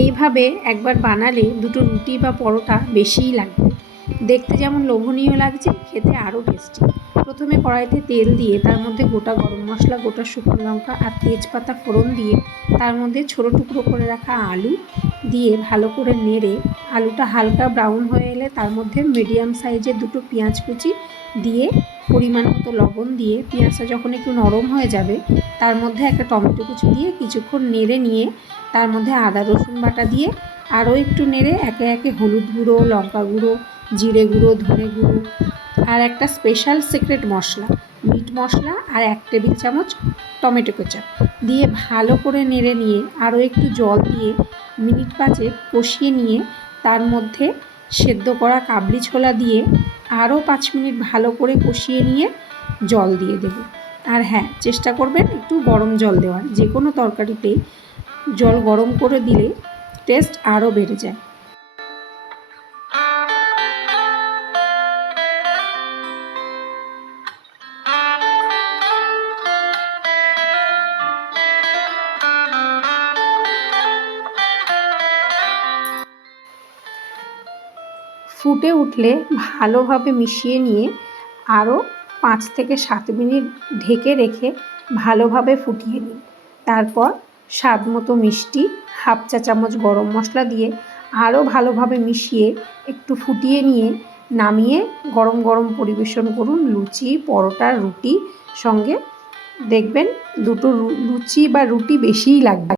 এইভাবে একবার বানালে দুটো রুটি বা পরোটা বেশিই লাগবে। দেখতে যেমন লোভনীয় লাগছে, খেতে আরও টেস্টি প্রথমে কড়াইতে তেল দিয়ে তার মধ্যে গোটা গরম মশলা, গোটা শুকনো লঙ্কা আর তেজপাতা ফোড়ন দিয়ে তার মধ্যে ছোটো টুকরো করে রাখা আলু দিয়ে ভালো করে নেড়ে আলুটা হালকা ব্রাউন হয়ে এলে তার মধ্যে মিডিয়াম সাইজের দুটো পেঁয়াজ কুচি দিয়ে পরিমাণ মতো লবণ দিয়ে পেঁয়াজটা যখন একটু নরম হয়ে যাবে, তার মধ্যে একটা টমেটো কুচি দিয়ে কিছুক্ষণ নেড়ে নিয়ে তার মধ্যে আদা রসুন বাটা দিয়ে আরও একটু নেড়ে একে একে হলুদ গুঁড়ো, লঙ্কা গুঁড়ো, জিরে গুঁড়ো, ধনে গুঁড়ো আর একটা স্পেশাল সিক্রেট মশলা মিট মশলা আর এক টেবিল চামচ টমেটো কেচাপ দিয়ে ভালো করে নেড়ে নিয়ে আরও একটু জল দিয়ে মিনিট পাঁচে কষিয়ে নিয়ে তার মধ্যে সেদ্ধ করা কাবলি ছোলা দিয়ে আরও পাঁচ মিনিট ভালো করে কষিয়ে নিয়ে জল দিয়ে দেবো। আর হ্যাঁ চেষ্টা করবেন একটু গরম জল দেওয়ার যে কোনো তরকারিতে জল গরম করে দিলে টেস্ট আরও বেড়ে যায়। ফুটে উঠলে ভালোভাবে মিশিয়ে নিয়ে আরও পাঁচ থেকে সাত মিনিট ঢেকে রেখে ভালোভাবে ফুটিয়ে নিই তারপর স্বাদ মতো মিষ্টি, হাফ চা চামচ গরম মশলা দিয়ে আরও ভালোভাবে মিশিয়ে একটু ফুটিয়ে নিয়ে নামিয়ে গরম গরম পরিবেশন করুন লুচি, পরোটা, রুটি সঙ্গে। দেখবেন দুটো লুচি বা রুটি বেশিই লাগবে।